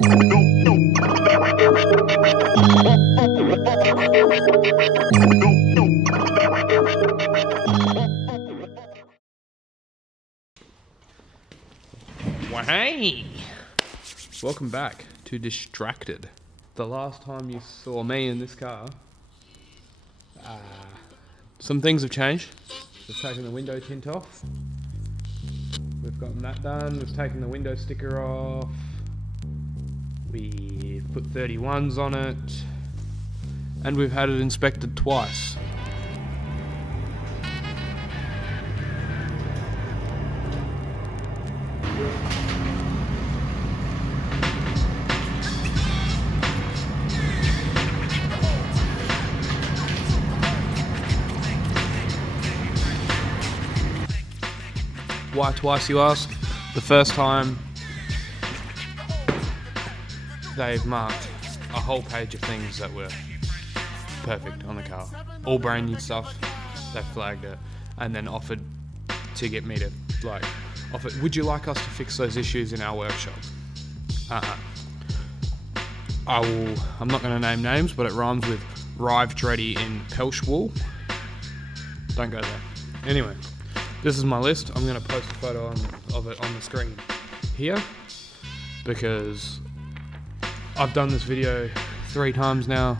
Well, hey! Welcome back to Distracted. The last time you saw me in this car, some things have changed. We've taken the window tint off. We've gotten that done. We've taken the window sticker off. We've put 31s on it. And we've had it inspected twice. Why twice, you ask? The first time, they've marked a whole page of things that were perfect on the car. All brand new stuff, they flagged it, and then offered to get me to, offer, would you like us to fix those issues in our workshop? I'm not going to name names, but it rhymes with Rived Ready in Pelshwool. Don't go there. Anyway. This is my list. I'm going to post a photo of it on the screen here because I've done this video 3 times now,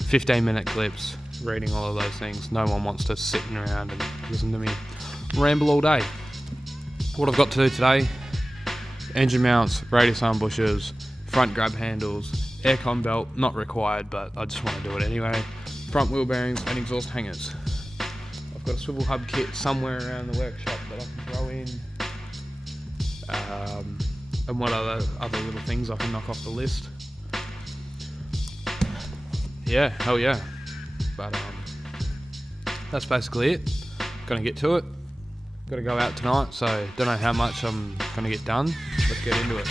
15-minute clips, reading all of those things. No one wants to sit around and listen to me ramble all day. What I've got to do today, engine mounts, radius arm bushes, front grab handles, aircon belt, not required, but I just want to do it anyway, front wheel bearings and exhaust hangers. Got a swivel hub kit somewhere around the workshop that I can throw in, and what other little things I can knock off the list. Yeah, hell yeah. But that's basically it. Gonna get to it. Gotta go out tonight, so don't know how much I'm gonna get done. Let's get into it.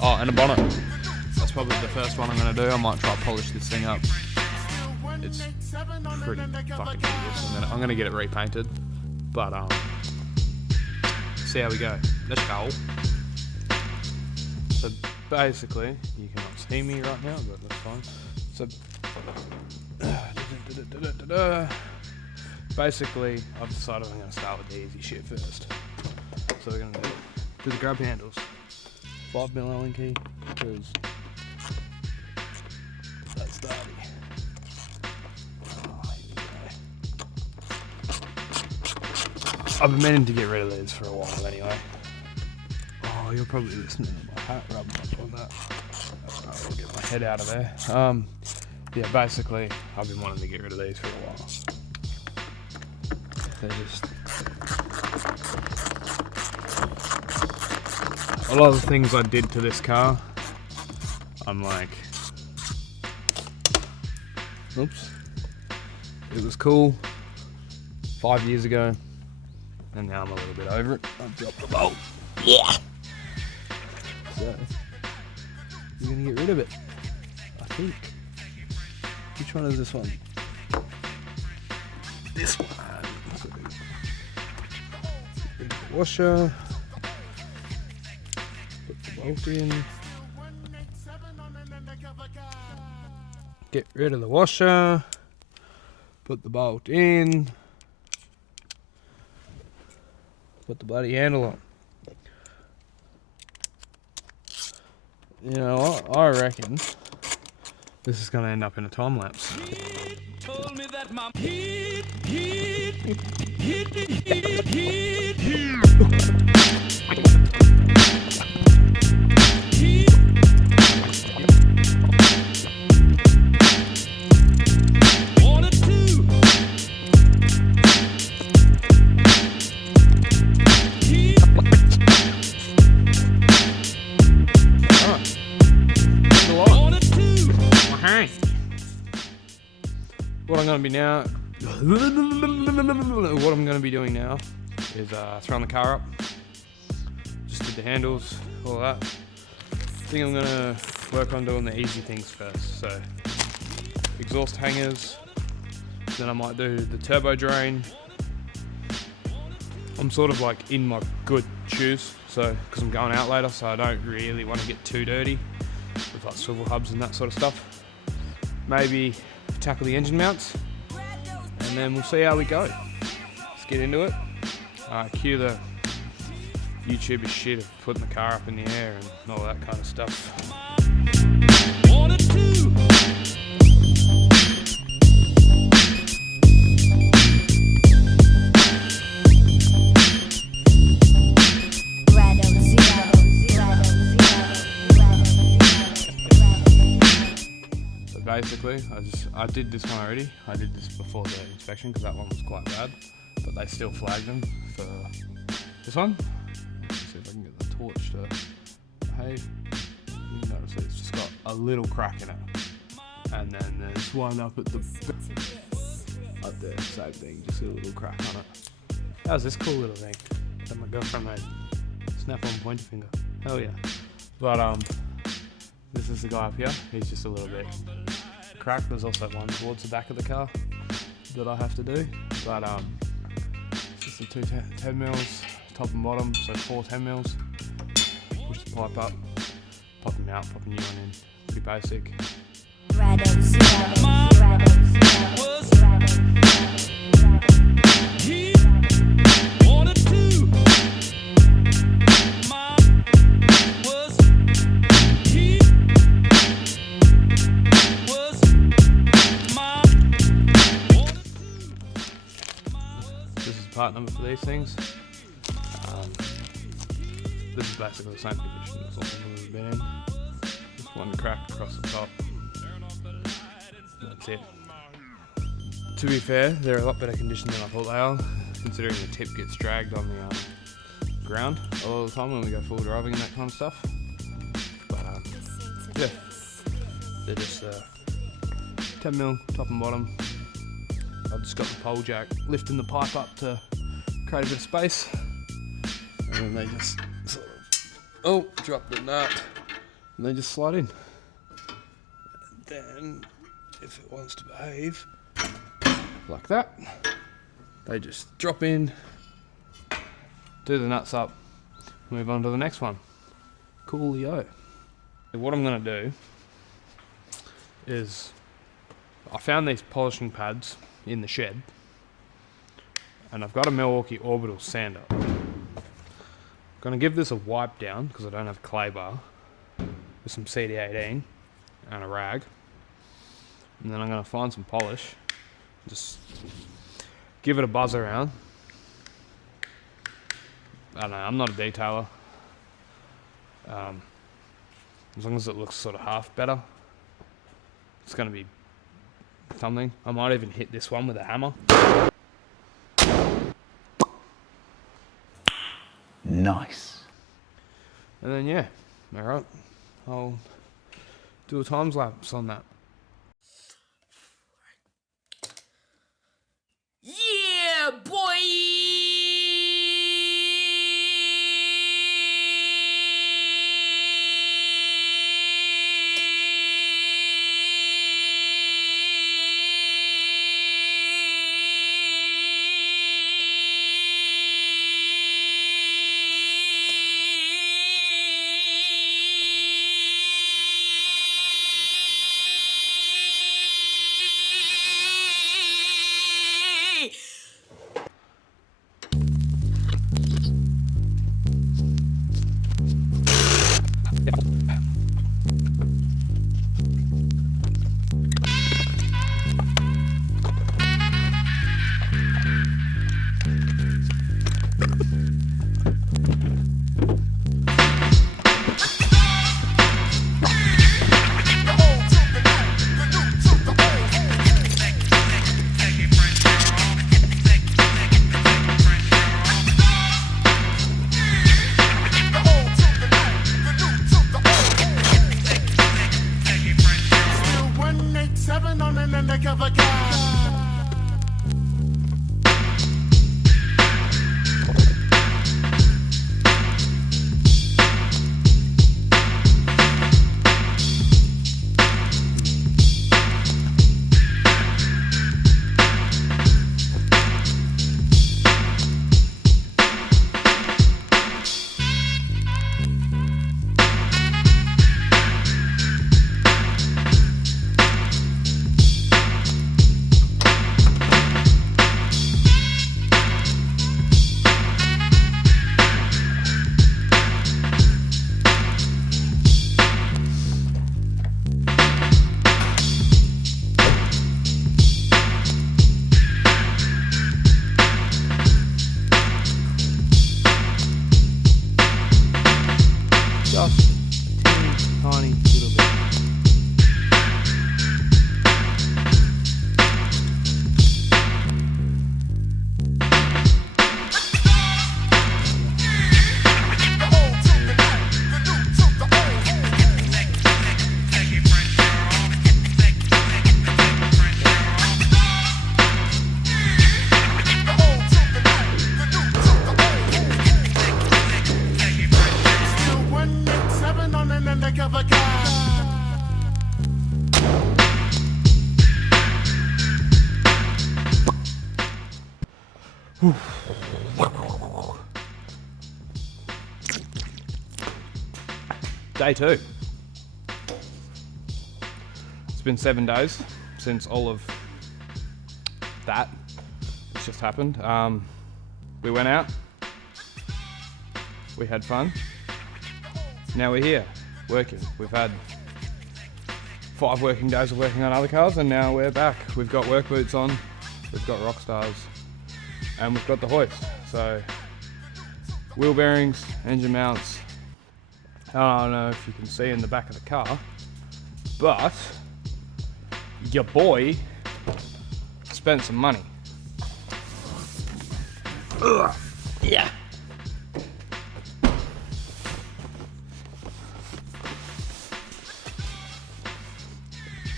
Oh, and a bonnet. That's probably the first one I'm gonna do. I might try to polish this thing up. It's pretty fucking hideous. I'm gonna get it repainted, but see how we go. Let's go. So basically, you cannot see me right now, but that's fine. So basically, I've decided I'm gonna start with the easy shit first. So we're gonna do the grab handles. 5mm Allen key, because that's dirty. I've been meaning to get rid of these for a while anyway. Oh, you're probably listening to my hat rubbing up on that. I'll get my head out of there. Yeah, basically, I've been wanting to get rid of these for a while. They're just... a lot of the things I did to this car, I'm like... oops. It was cool 5 years ago. And now I'm a little bit over it. I've dropped the bolt. Yeah. So, you're going to get rid of it. I think. Which one is this one? This one. Get rid of the washer. Put the bolt in. Get rid of the washer. Put the bolt in. Put the bloody handle on. You know what? I reckon this is going to end up in a time lapse. Told me that my What I'm going to be doing now is throwing the car up. Just did the handles, all that. I think I'm going to work on doing the easy things first. So exhaust hangers, then I might do the turbo drain. I'm sort of like in my good shoes, so because I'm going out later, so I don't really want to get too dirty. with like swivel hubs and that sort of stuff. Maybe tackle the engine mounts, and then we'll see how we go. Let's get into it. Cue the YouTube shit of putting the car up in the air and all that kind of stuff. Basically, I did this one already. I did this before the inspection because that one was quite bad, but they still flagged them for this one. Let's see if I can get the torch to behave. You notice it's just got a little crack in it, and then there's one up at the up there, same thing, just a little crack on it. How's this cool little thing that my girlfriend made? Snap on pointer finger. Hell yeah! But this is the guy up here. He's just a little bit cracked. There's also one towards the back of the car that I have to do, but it's just the two 10 mils, top and bottom, so 4 10 mils. Push the pipe up, pop them out, pop a new one in. Pretty basic. Part number for these things. This is basically the same condition as what we've been in. Just one crack across the top. That's it. To be fair, they're a lot better condition than I thought they are, considering the tip gets dragged on the ground a lot of the time when we go full driving and that kind of stuff. But yeah, they're just 10 mil top and bottom. I've just got the pole jack lifting the pipe up to create a bit of space, and then they just sort of, drop the nut, and they just slide in. And then, if it wants to behave like that, they just drop in, do the nuts up, move on to the next one. Coolio. What I'm going to do is, I found these polishing pads in the shed, and I've got a Milwaukee orbital sander. I'm going to give this a wipe down because I don't have a clay bar, with some CD18 and a rag, and then I'm going to find some polish, just give it a buzz around. I don't know, I'm not a detailer. As long as it looks sort of half better, it's going to be something. I might even hit this one with a hammer. Nice. And then yeah, alright, I'll do a time lapse on that. Yeah, boy! tiny little bit. Day 2. It's been 7 days since all of that has just happened. We went out, we had fun, now we're here working. We've had 5 working days of working on other cars, and now we're back. We've got work boots on, we've got rock stars, and we've got the hoist. So wheel bearings, engine mounts. I don't know if you can see in the back of the car, but your boy spent some money. Ugh, yeah.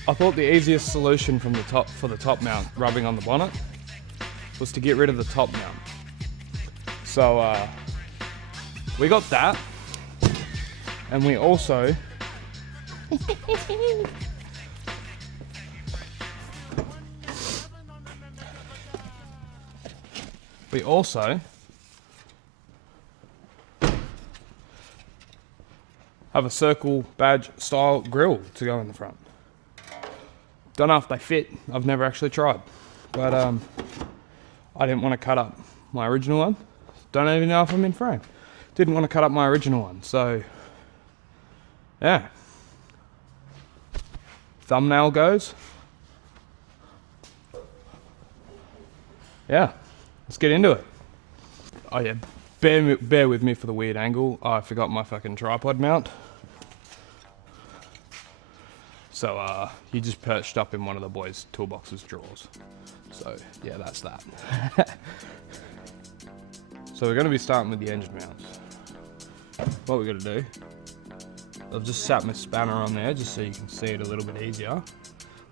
I thought the easiest solution from the top for the top mount, rubbing on the bonnet, was to get rid of the top mount. So we got that. And we also have a circle badge style grill to go in the front. Don't know if they fit. I've never actually tried, but I didn't want to cut up my original one. Don't even know if I'm in frame. Didn't want to cut up my original one, so yeah. Thumbnail goes. Yeah, let's get into it. Oh yeah, bear with me for the weird angle. I forgot my fucking tripod mount. So you just perched up in one of the boys' toolbox's drawers. So yeah, that's that. So we're going to be starting with the engine mounts. What we're going to do, I've just sat my spanner on there just so you can see it a little bit easier.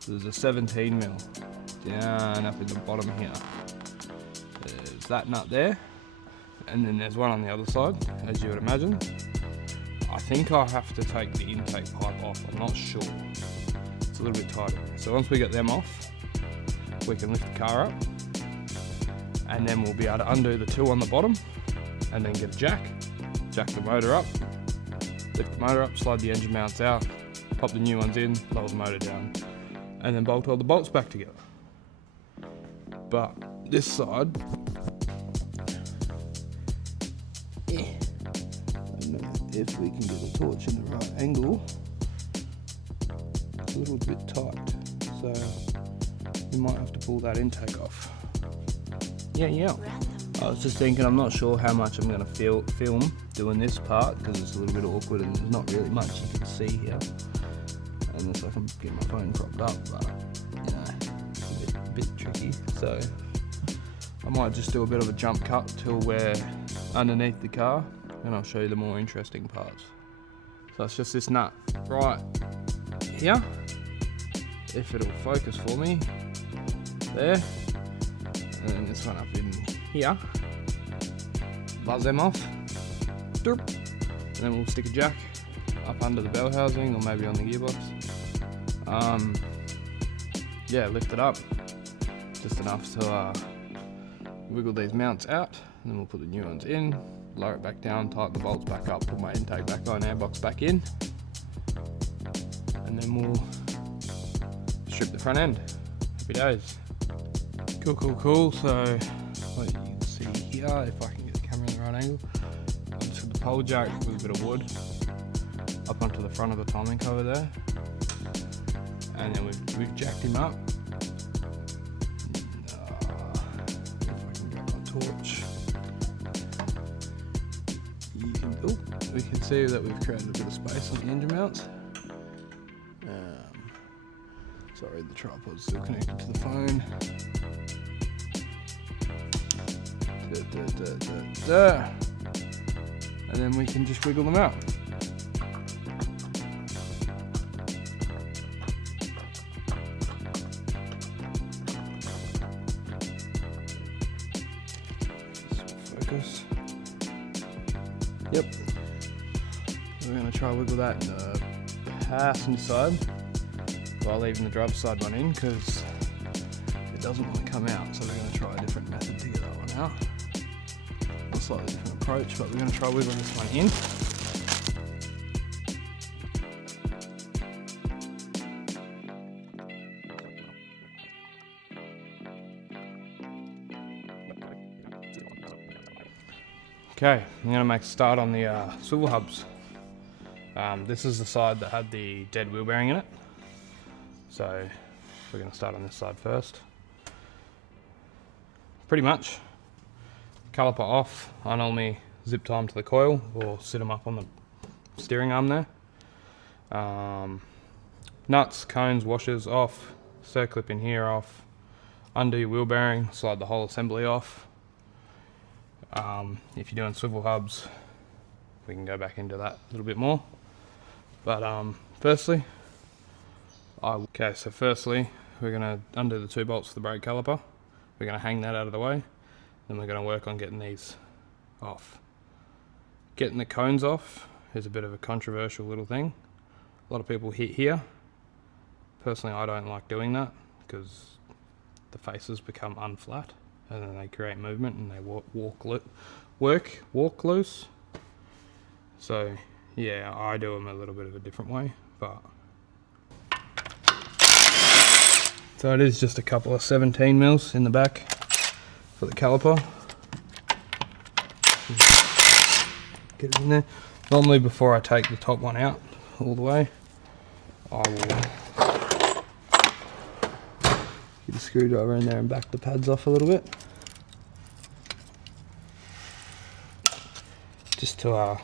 So there's a 17mm down up in the bottom here. There's that nut there, and then there's one on the other side, as you would imagine. I think I'll have to take the intake pipe off, I'm not sure. It's a little bit tighter. So once we get them off, we can lift the car up, and then we'll be able to undo the 2 on the bottom, and then get a jack the motor up, lift the motor up, slide the engine mounts out, pop the new ones in, lower the motor down, and then bolt all the bolts back together. But this side, I don't know if we can get the torch in the right angle. It's a little bit tight, so we might have to pull that intake off. Yeah. I was just thinking, I'm not sure how much I'm going to film doing this part because it's a little bit awkward and there's not really much you can see here. Unless I can get my phone propped up, but you know, it's a bit tricky. So I might just do a bit of a jump cut till we're underneath the car, and I'll show you the more interesting parts. So it's just this nut right here, if it'll focus for me, there, and then this one up in here, buzz them off, and then we'll stick a jack up under the bell housing or maybe on the gearbox. Yeah, lift it up just enough to wiggle these mounts out, and then we'll put the new ones in, lower it back down, tighten the bolts back up, put my intake back on, airbox back in, and then we'll strip the front end. Happy days. Cool. So what you can see here, if I can get the camera in the right angle, I just got the pole jack with a bit of wood up onto the front of the timing cover there, and then we've jacked him up. If I can get my torch, we can see that we've created a bit of space on the engine mounts. Sorry, the tripod's still connected to the phone. And then we can just wiggle them out. Focus. Yep. We're going to try wiggle that in the passenger side while leaving the driver's side one in, because it doesn't want to come out. So we're going to try a different method to get that one out. A slightly different approach, but we're going to try wiggling this one in. Okay, I'm going to make a start on the swivel hubs. This is the side that had the dead wheel bearing in it. So we're going to start on this side first. Pretty much, caliper off. I normally zip tie them to the coil or sit them up on the steering arm there. Nuts, cones, washers off. Circlip in here off. Undo your wheel bearing, slide the whole assembly off. If you're doing swivel hubs, we can go back into that a little bit more. But firstly, firstly we're going to undo the 2 bolts for the brake caliper. We're going to hang that out of the way. Then we're going to work on getting these off. Getting the cones off is a bit of a controversial little thing. A lot of people hit here. Personally, I don't like doing that because the faces become unflat and then they create movement and they walk loose. So yeah, I do them a little bit of a different way, but so it is just a couple of 17 mils in the back for the caliper. Get it in there. Normally before I take the top one out all the way, I will get a screwdriver in there and back the pads off a little bit. Just to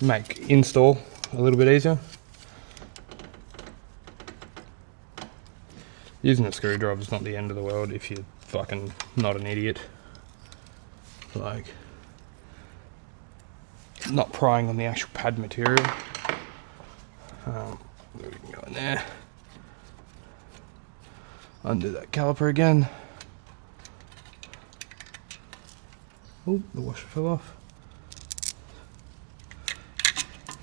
make install a little bit easier. Using a screwdriver is not the end of the world if you're fucking not an idiot. Like, not prying on the actual pad material. We can go in there. Undo that caliper again. Oh, the washer fell off.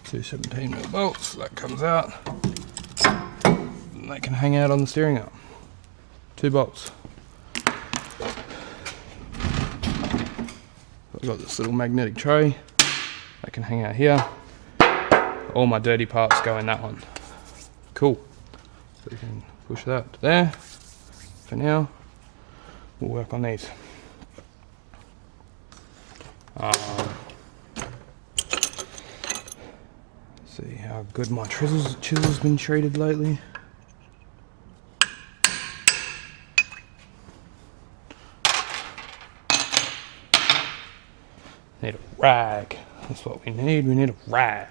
2 17mm bolts, that comes out. And that can hang out on the steering arm. 2 bolts. I've got this little magnetic tray that can hang out here. All my dirty parts go in that one. Cool. So we can push that to there. For now, we'll work on these. See how good my chisel's been treated lately. Need a rag. That's what we need. We need a rag.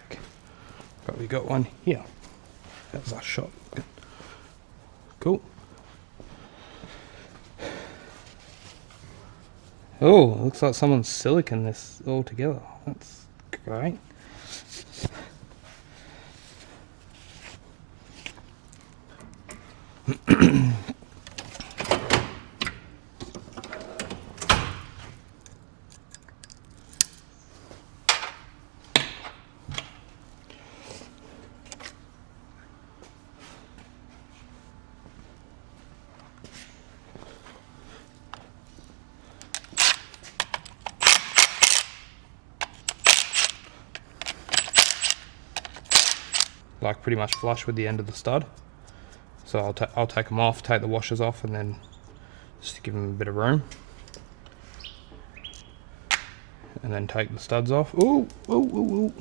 But we got one here. That's our shot. Cool. Oh, looks like someone's silicon this all together. That's great. Like pretty much flush with the end of the stud. So I'll take them off, take the washers off, and then just to give them a bit of room. And then take the studs off. Ooh, ooh, ooh, ooh.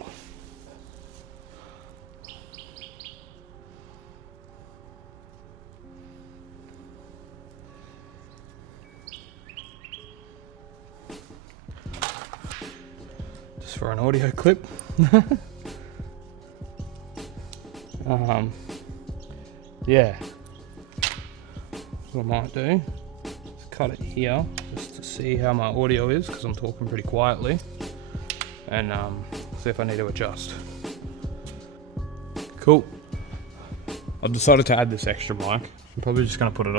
Just for an audio clip. Yeah. What I might do is cut it here just to see how my audio is, because I'm talking pretty quietly, and see if I need to adjust. Cool. I've decided to add this extra mic. I'm probably just going to put it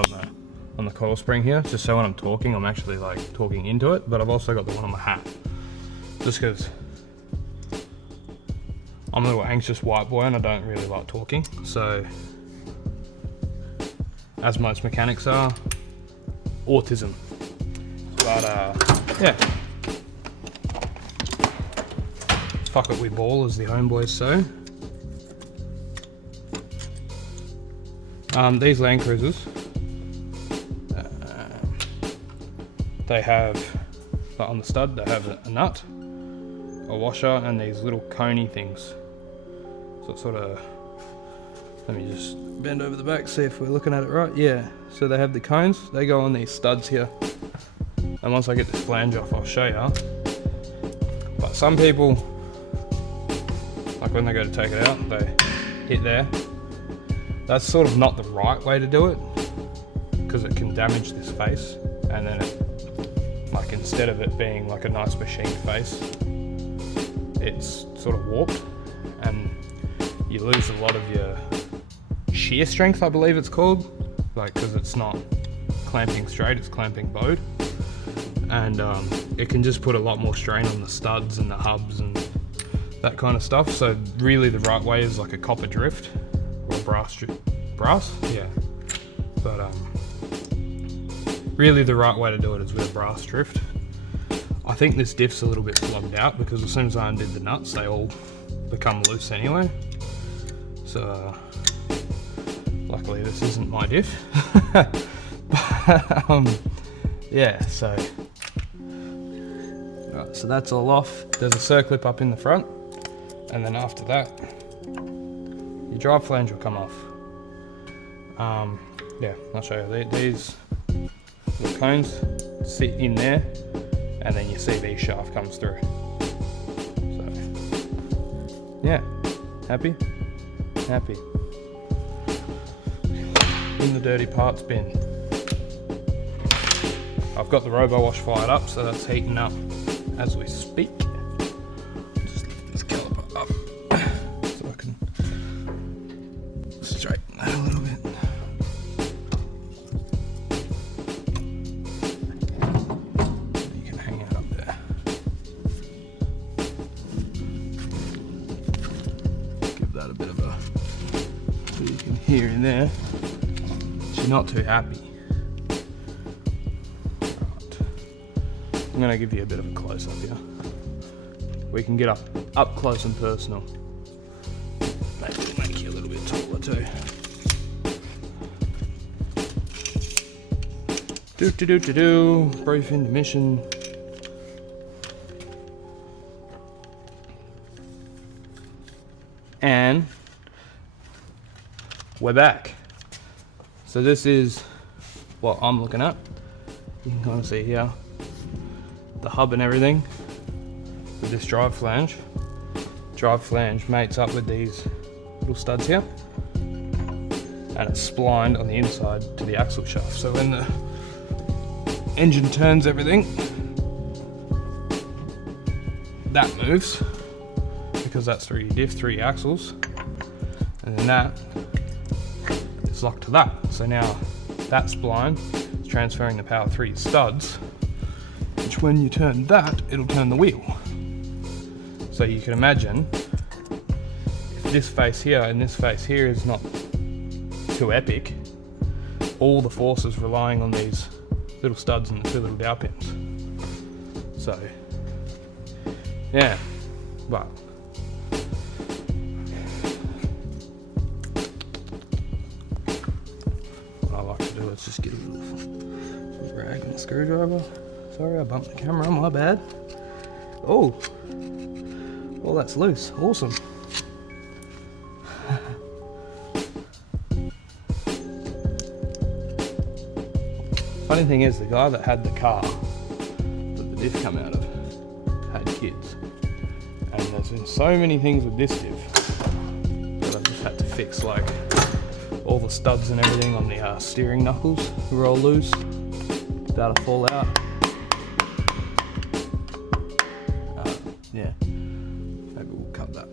on the coil spring here, just so when I'm talking, I'm actually like talking into it. But I've also got the one on my hat, just because I'm a little anxious white boy and I don't really like talking. So, as most mechanics are, autism. But yeah. Fuck it, we ball, as the homeboys say. These Land Cruisers, they have, on the stud, they have a nut, a washer, and these little coney things. So it's sort of, let me just bend over the back, see if we're looking at it right. Yeah, so they have the cones, they go on these studs here. And once I get this flange off, I'll show you. But some people, like when they go to take it out, they hit there. That's sort of not the right way to do it, because it can damage this face, and then it, like, instead of it being like a nice machined face, it's sort of warped, and you lose a lot of your shear strength, I believe it's called, like, because it's not clamping straight, it's clamping bowed, and it can just put a lot more strain on the studs and the hubs and that kind of stuff. So really the right way is like a copper drift. Brass? Yeah. But really the right way to do it is with a brass drift. I think this diff's a little bit plugged out because as soon as I undid the nuts, they all become loose anyway. So luckily this isn't my diff. But, yeah, so right, so that's all off. There's a circlip up in the front, and then after that your drive flange will come off. Yeah, I'll show you. These little cones sit in there, and then your CV shaft comes through. So, yeah, happy? Happy. In the dirty parts bin. I've got the robo wash fired up, so that's heating up as we speak. Just lift this caliper up so I can straighten that a little bit. You can hang it up there. Give that a bit of a, so you can hear in there. She's not too happy. Right. I'm gonna give you a bit of a close up here. We can get up close and personal. Maybe we'll make you a little bit taller too. Brief intermission. And we're back. So this is what I'm looking at. You can kind of see here the hub and everything with this drive flange. Drive flange mates up with these little studs here, and it's splined on the inside to the axle shaft. So when the engine turns everything, that moves because that's through your diff, through your axles, and then that is locked to that. So now that spline is transferring the power through your studs, which when you turn that, it'll turn the wheel. So you can imagine if this face here and this face here is not too epic, all the forces relying on these little studs and the two little dowel pins. So yeah, but what I like to do is just get a little rag and a screwdriver. Sorry, I bumped the camera, my bad. Oh, well, that's loose. Awesome. Funny thing is, the guy that had the car that the diff come out of had kids. And there's been so many things with this diff that I've just had to fix like all the studs and everything on the steering knuckles were all loose, about to fall out. Yeah, maybe we'll cut that.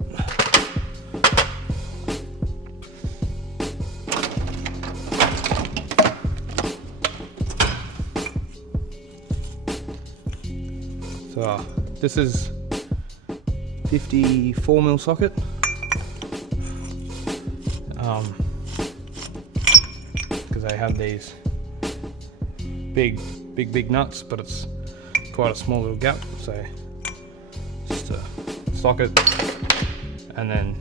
So this is 54mm socket. Because they have these big nuts, but it's quite a small little gap, so just a socket, and then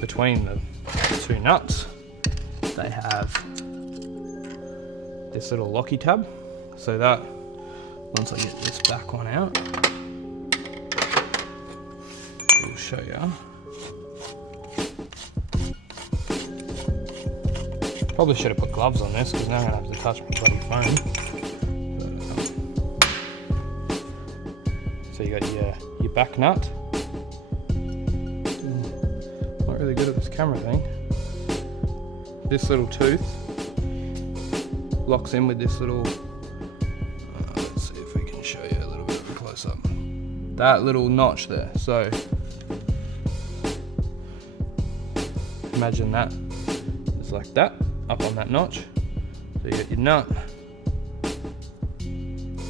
between the two nuts they have this little locky tab, so that once I get this back one out, we'll show you. Probably should have put gloves on this because now I'm going to have to touch my bloody phone. So you got your back nut. Not really good at this camera thing. This little tooth locks in with this little, let's see if we can show you a little bit of a close up. That little notch there. So imagine that. It's like that. Up on that notch, so you got your nut,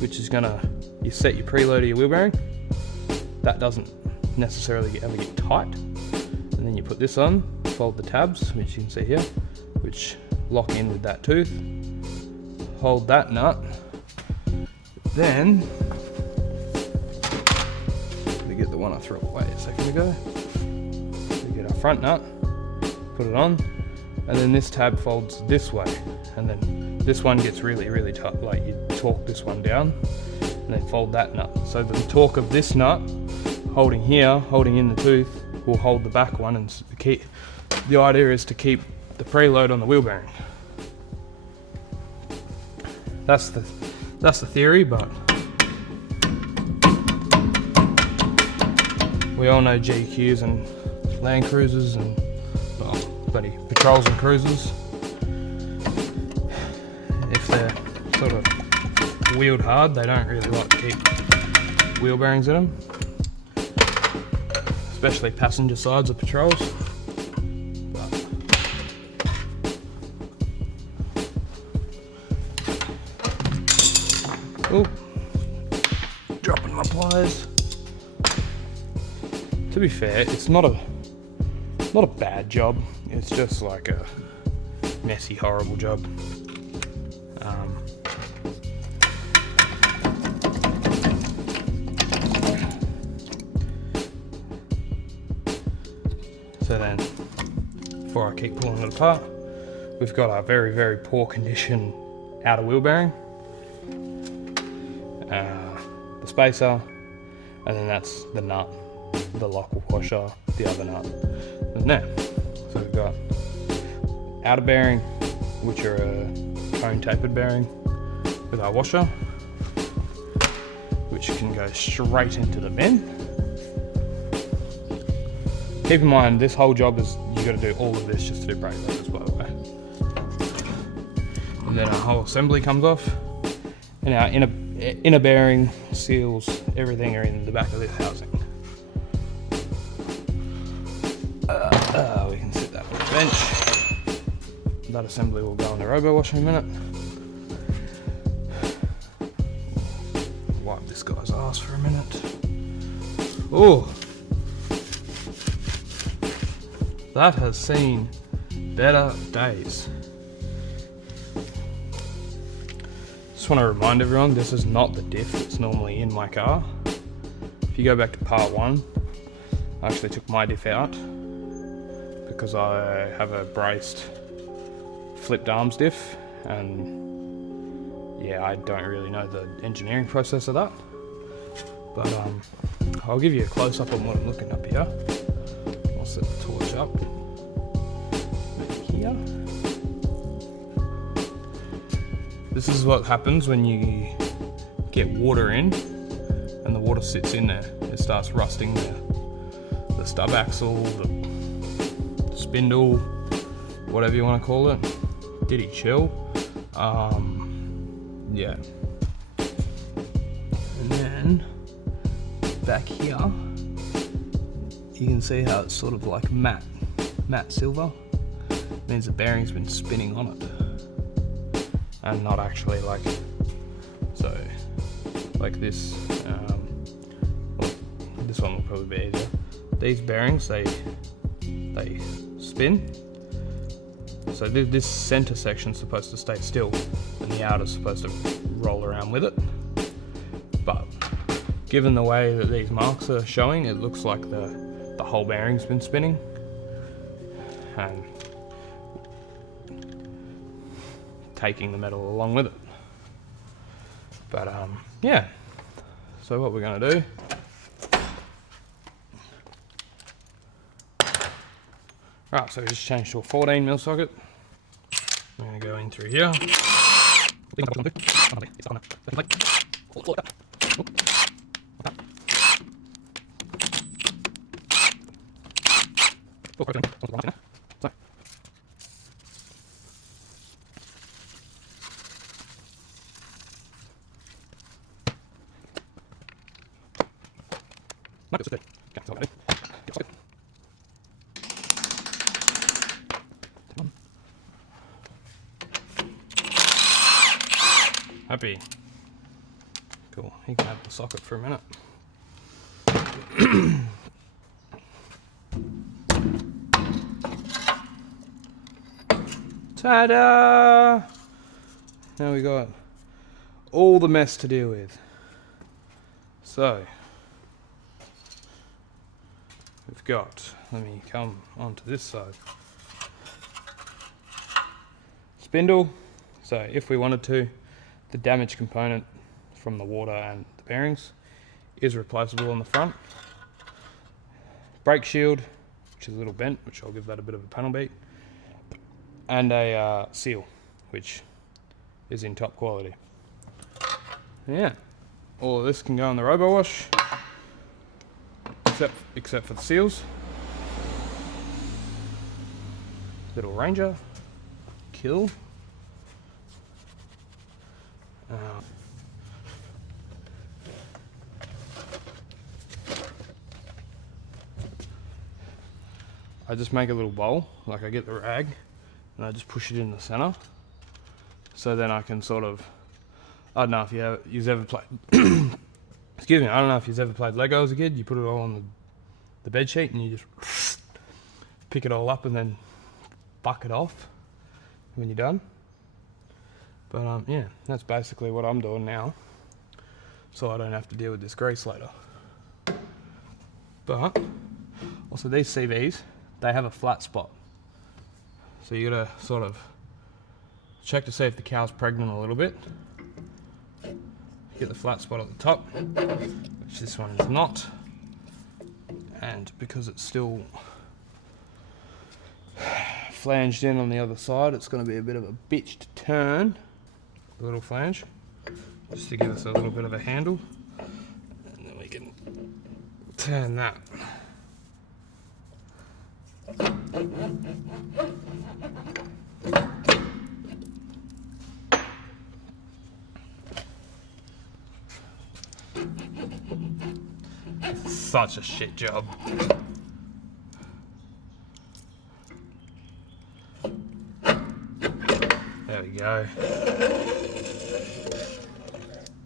which is you set your preload of your wheel bearing. That doesn't necessarily ever get tight, and then you put this on, fold the tabs, which you can see here, which lock in with that tooth, hold that nut, then we get the one I threw away a second ago. We get our front nut, put it on, and then this tab folds this way, and then this one gets really tight, like you torque this one down and then fold that nut. So the torque of this nut holding here, holding in the tooth, will hold the back one, and the idea is to keep the preload on the wheel bearing. That's the theory, but we all know GQs and Land Cruisers and bloody patrols and cruisers, if they're sort of wheeled hard, they don't really like to keep wheel bearings in them, especially passenger sides of patrols. Oh, dropping my pliers. To be fair, it's not a bad job. It's just like a messy, horrible job. So then, before I keep pulling it apart, we've got our very poor condition outer wheel bearing, the spacer, and then that's the nut, the lock washer, the other nut, and there. So we've got outer bearing, which are a cone tapered bearing with our washer, which can go straight into the bin. Keep in mind, this whole job is, you got to do all of this just to do brake rotors, by the way. And then our whole assembly comes off, and our inner bearing, seals, everything are in the back of this housing. We can sit that on the bench. That assembly will go in the robo washer in a minute. Wipe this guy's ass for a minute. Oh, that has seen better days. Just want to remind everyone, this is not the diff that's normally in my car. If you go back to part 1, I actually took my diff out because I have a braced flipped arms diff, and yeah, I don't really know the engineering process of that, but I'll give you a close-up on what I'm looking up here. I'll set the torch up here. This is what happens when you get water in and the water sits in there. It starts rusting the stub axle, the spindle, whatever you want to call it. Did he chill? Yeah. And then back here, you can see how it's sort of like matte silver. Means the bearing's been spinning on it, and not actually like so. Like this. Well, this one will probably be easier. These bearings, they spin. So this center section's supposed to stay still, and the outer's supposed to roll around with it. But given the way that these marks are showing, it looks like the whole bearing's been spinning, and taking the metal along with it. But yeah. So what we're gonna do. Right, so we just changed to a 14mm socket. I'm going to go in through here. Happy. Cool. You can have the socket for a minute. Ta-da! Now we got all the mess to deal with. So we've got, let me come onto this side. Spindle. So if we wanted to, the damaged component from the water and the bearings is replaceable on the front. Brake shield, which is a little bent, which I'll give that a bit of a panel beat. And a seal, which is in top quality. Yeah, all of this can go in the robo wash, except for the seals. Little Ranger, kill. I just make a little bowl, like I get the rag and I just push it in the center. So then I can sort of, I don't know if you've ever played, excuse me, I don't know if you've ever played Lego as a kid. You put it all on the bed sheet and you just pick it all up and then buck it off when you're done. But yeah, that's basically what I'm doing now, so I don't have to deal with this grease later. But also these CVs, they have a flat spot, so you gotta sort of check to see if the cow's pregnant a little bit. Get the flat spot at the top, which this one is not, and because it's still flanged in on the other side, it's going to be a bit of a bitch to turn the little flange, just to give us a little bit of a handle, and then we can turn that. Such a shit job. There we go.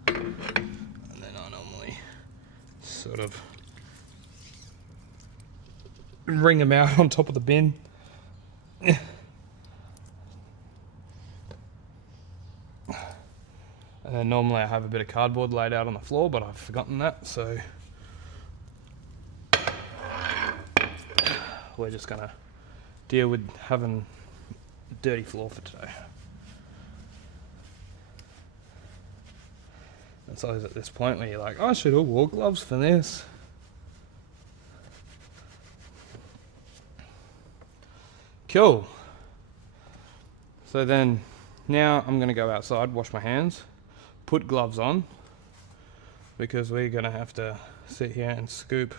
And then I normally sort of wring them out on top of the bin. And then normally I have a bit of cardboard laid out on the floor, but I've forgotten that, so we're just gonna deal with having a dirty floor for today. It's always at this point where you're like, I should have wore gloves for this. Cool. So then, now I'm gonna go outside, wash my hands, put gloves on, because we're gonna have to sit here and scoop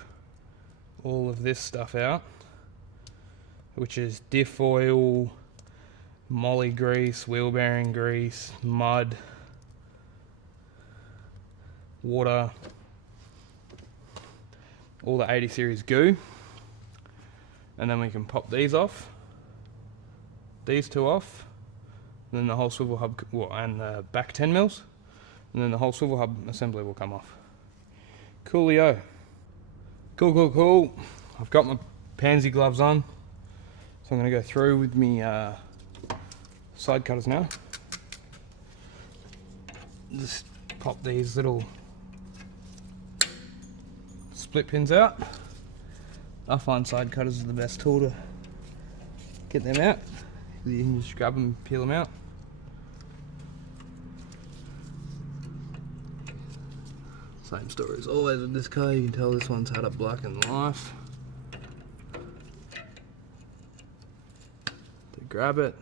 all of this stuff out, which is diff oil, molly grease, wheel bearing grease, mud, water, all the 80 series goo, and then we can pop these off, these two off, and then the whole swivel hub and the back 10 mils, and then the whole swivel hub assembly will come off. Coolio. Cool. I've got my pansy gloves on, so I'm going to go through with me side cutters now. Just pop these little split pins out. I find side cutters are the best tool to get them out. You can just grab them, peel them out. Same story as always with this car. You can tell this one's had a blackened life. To grab it,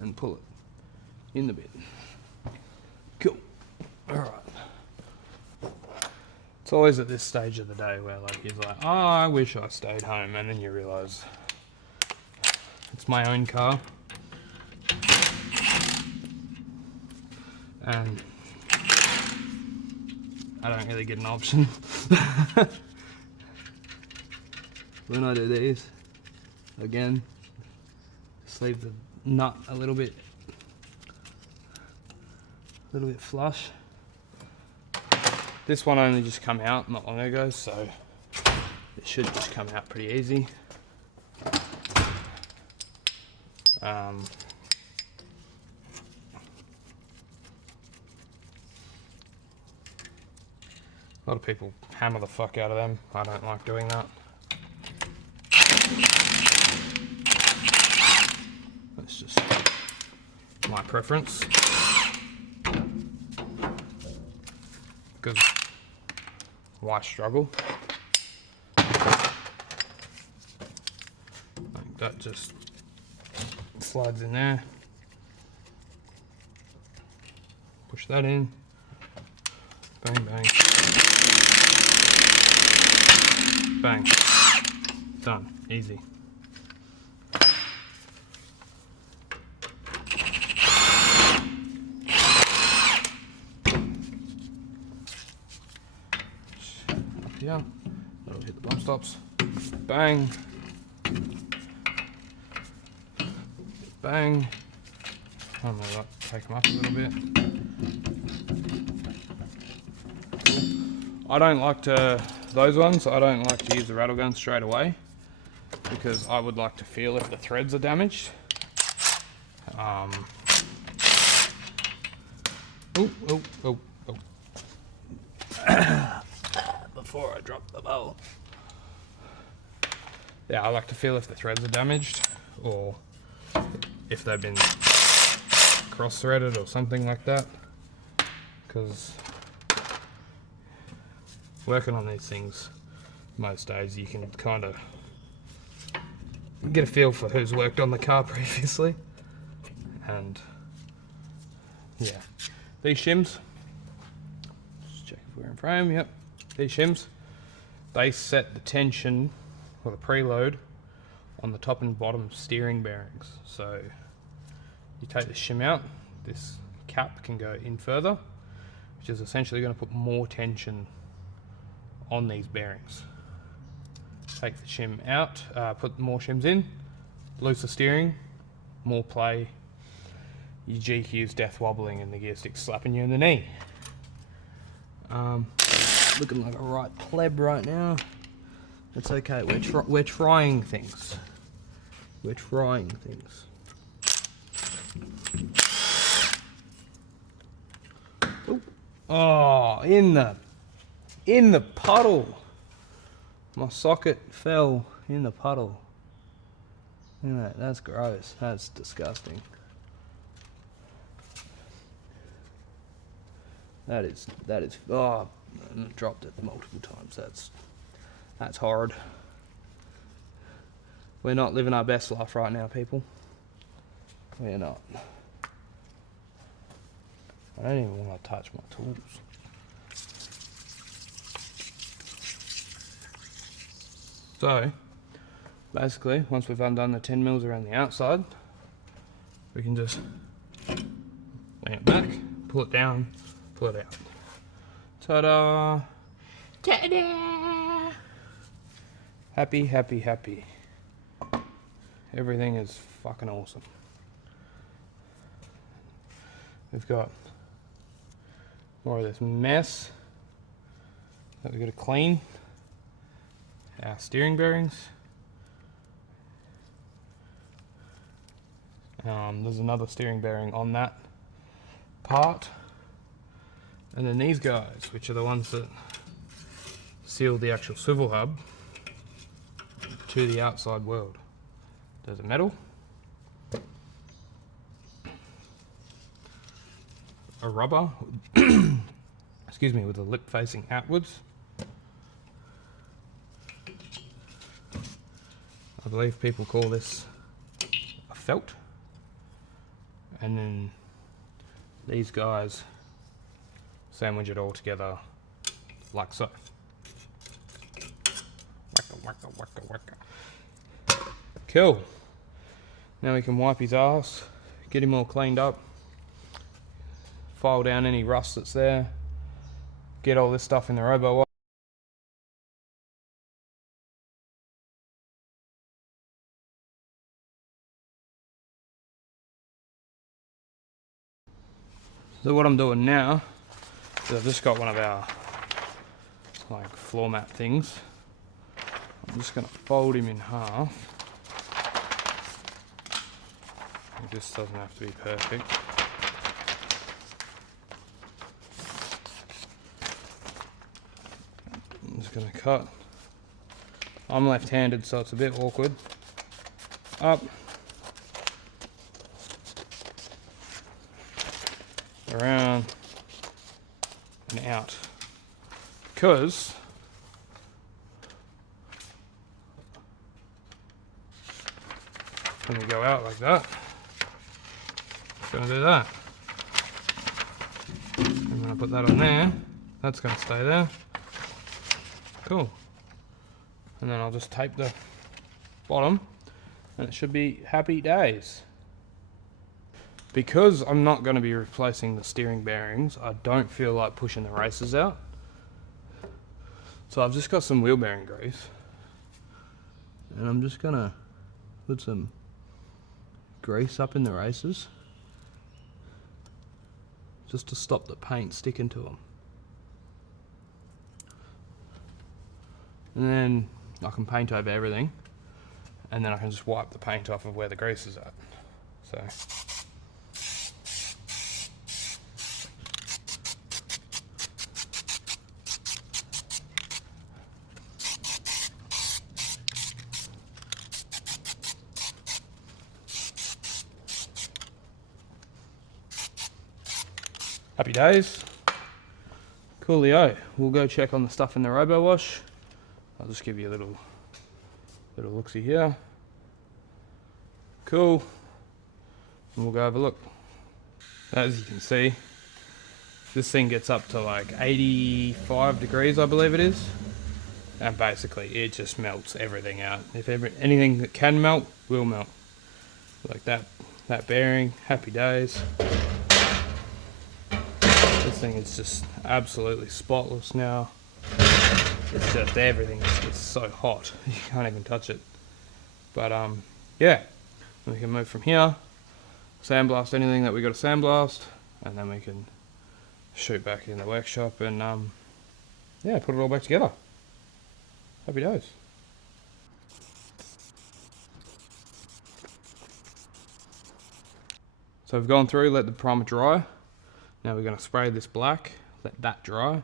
and pull it in the bin. Cool. Alright. It's always at this stage of the day where like you're like, oh, I wish I stayed home, and then you realise it's my own car. And I don't really get an option. When I do these, again, just leave the nut a little bit flush. This one only just come out not long ago, so it should just come out pretty easy. A lot of people hammer the fuck out of them. I don't like doing that. That's just my preference. Because why struggle? Like that just slides in there. Push that in. Bang, bang. Bang. Done. Easy. Up here. That'll hit the bump stops. Bang. Bang. I'm gonna take them up a little bit. I don't like to, those ones, I don't like to use the rattle gun straight away because I would like to feel if the threads are damaged. Before I drop the bowl. Yeah, I like to feel if the threads are damaged or if they've been cross-threaded or something like that, because working on these things most days you can kind of get a feel for who's worked on the car previously. And yeah, these shims, just check if we're in frame. Yep, these shims, they set the tension or the preload on the top and bottom steering bearings. So you take the shim out, this cap can go in further, which is essentially going to put more tension on these bearings. Take the shim out, put more shims in, looser steering, more play, your GQ's death wobbling and the gear stick slapping you in the knee. Looking like a right pleb right now. It's okay, we're trying things. We're trying things. Ooh. Oh, in the puddle. My socket fell in the puddle. Look at that, that's gross. That's disgusting. That is, oh, I dropped it multiple times. That's hard. We're not living our best life right now, people. We're not. I don't even want to touch my tools. So, basically, once we've undone the 10 mils around the outside, we can just lay it back, pull it down, pull it out. Ta-da! Ta-da! Happy, happy, happy. Everything is fucking awesome. We've got more of this mess that we've got to clean. Our steering bearings. There's another steering bearing on that part. And then these guys, which are the ones that seal the actual swivel hub to the outside world. There's a metal, a rubber, excuse me, with the lip facing outwards. I believe people call this a felt. And then these guys sandwich it all together like so. Wacka, wacka, wacka, wacka. Cool. Now we can wipe his ass, get him all cleaned up, file down any rust that's there, get all this stuff in the robo wash. So what I'm doing now is I've just got one of our like floor mat things. I'm just going to fold him in half. It just doesn't have to be perfect. I'm just going to cut. I'm left-handed, so it's a bit awkward. Up. Around. And out. Because when we go out like that, it's going to do that. I'm going to put that on there. That's going to stay there. Cool. And then I'll just tape the bottom and it should be happy days. Because I'm not going to be replacing the steering bearings, I don't feel like pushing the racers out. So I've just got some wheel bearing grease. And I'm just going to put some grease up in the racers. Just to stop the paint sticking to them. And then I can paint over everything. And then I can just wipe the paint off of where the grease is at. So. Happy days. Coolio. We'll go check on the stuff in the robo wash. I'll just give you a little look-see here. Cool. And we'll go have a look. As you can see, this thing gets up to like 85 degrees, I believe it is. And basically it just melts everything out. If anything that can melt, will melt. Like that bearing, happy days. This thing is just absolutely spotless now. It's just everything is just so hot, you can't even touch it. But yeah, we can move from here, sandblast anything that we got to sandblast, and then we can shoot back in the workshop and yeah, put it all back together. Happy days. So we've gone through, let the primer dry. Now we're going to spray this black, let that dry.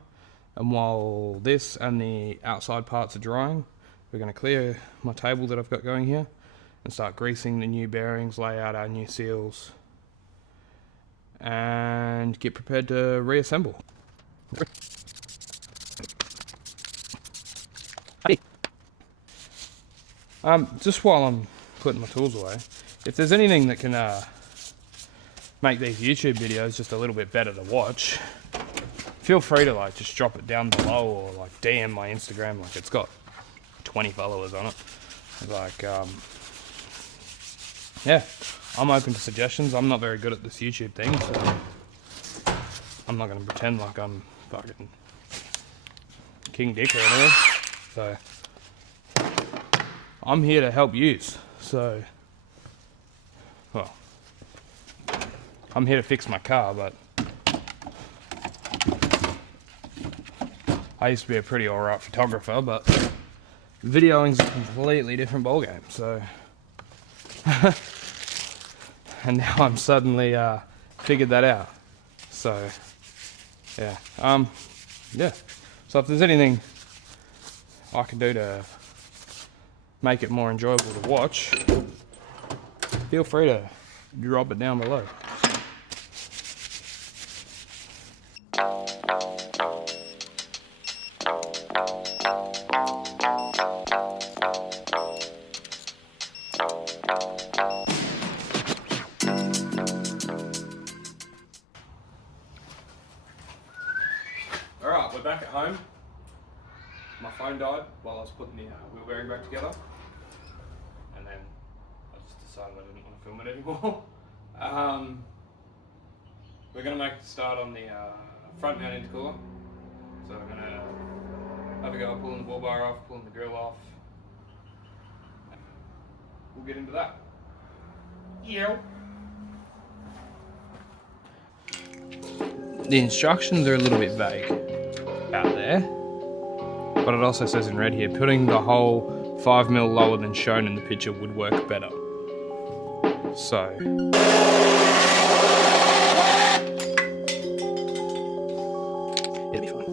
And while this and the outside parts are drying, we're going to clear my table that I've got going here and start greasing the new bearings, lay out our new seals, and get prepared to reassemble. Just while I'm putting my tools away, if there's anything that can make these YouTube videos just a little bit better to watch, feel free to like just drop it down below or like DM my Instagram. Like, it's got 20 followers on it, Like, yeah, I'm open to suggestions. I'm not very good at this YouTube thing, so I'm not going to pretend like I'm fucking King Dick or anything. So I'm here to help you. So, well, I'm here to fix my car, but I used to be a pretty alright photographer, but videoing's a completely different ballgame, so and now I'm suddenly figured that out. So yeah. Yeah. So if there's anything I can do to make it more enjoyable to watch, feel free to drop it down below. Alright, we're back at home. My phone died while I was putting the wheel bearing back together, and then I just decided I didn't want to film it anymore. We're going to make a start on the front mount intercooler. So we're going to have a go at pulling the ball bar off, pulling the grill off, and we'll get into that. Yeah. The instructions are a little bit vague out there, but it also says in red here, putting the hole 5mm lower than shown in the picture would work better. So it'll be fine.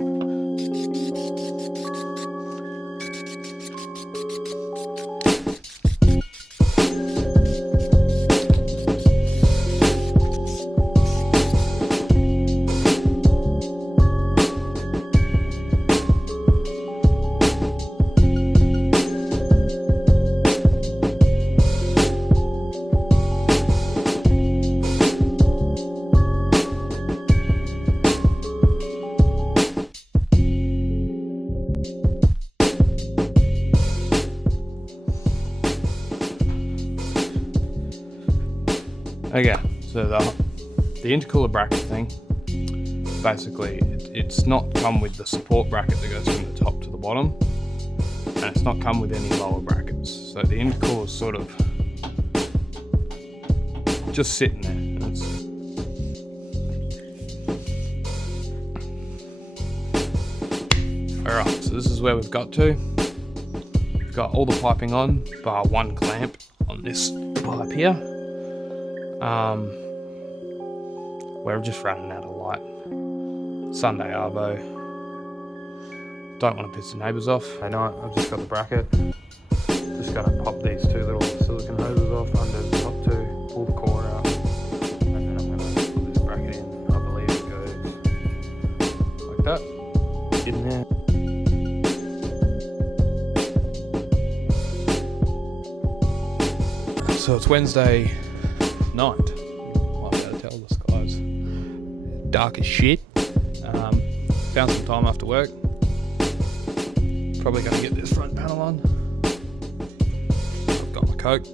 Okay, so the intercooler bracket thing, basically it's not come with the support bracket that goes from the top to the bottom, and it's not come with any lower brackets. So the intercooler is sort of just sitting there. Alright, so this is where we've got to. We've got all the piping on, bar one clamp on this pipe here. We're just running out of light. Sunday arvo. Don't want to piss the neighbours off. Hey, night, I've just got the bracket. Just going to pop these two little silicone hoses off under the top two, pull the core out, and then I'm going to put this bracket in. I believe it goes like that. In there. So it's Wednesday night. You might be able to tell the sky's dark as shit. Found some time after work. Probably going to get this front panel on. I've got my Coke.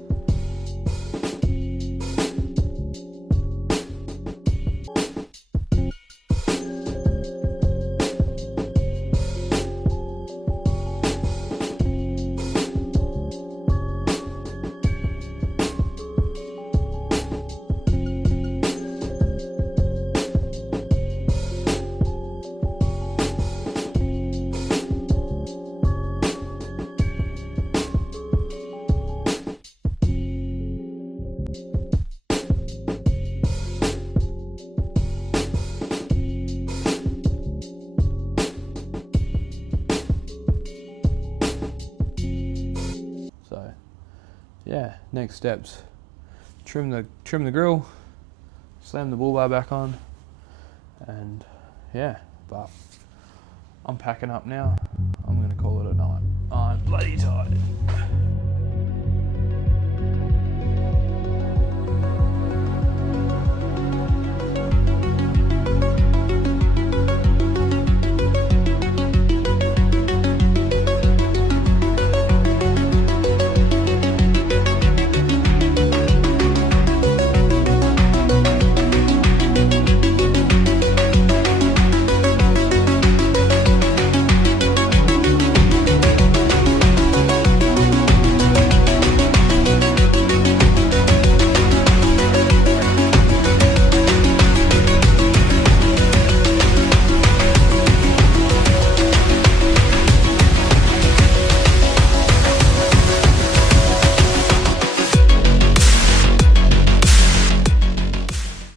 Yeah, next steps. Trim the grill, slam the bull bar back on, and yeah, but I'm packing up now. I'm gonna call it a night. I'm bloody tired.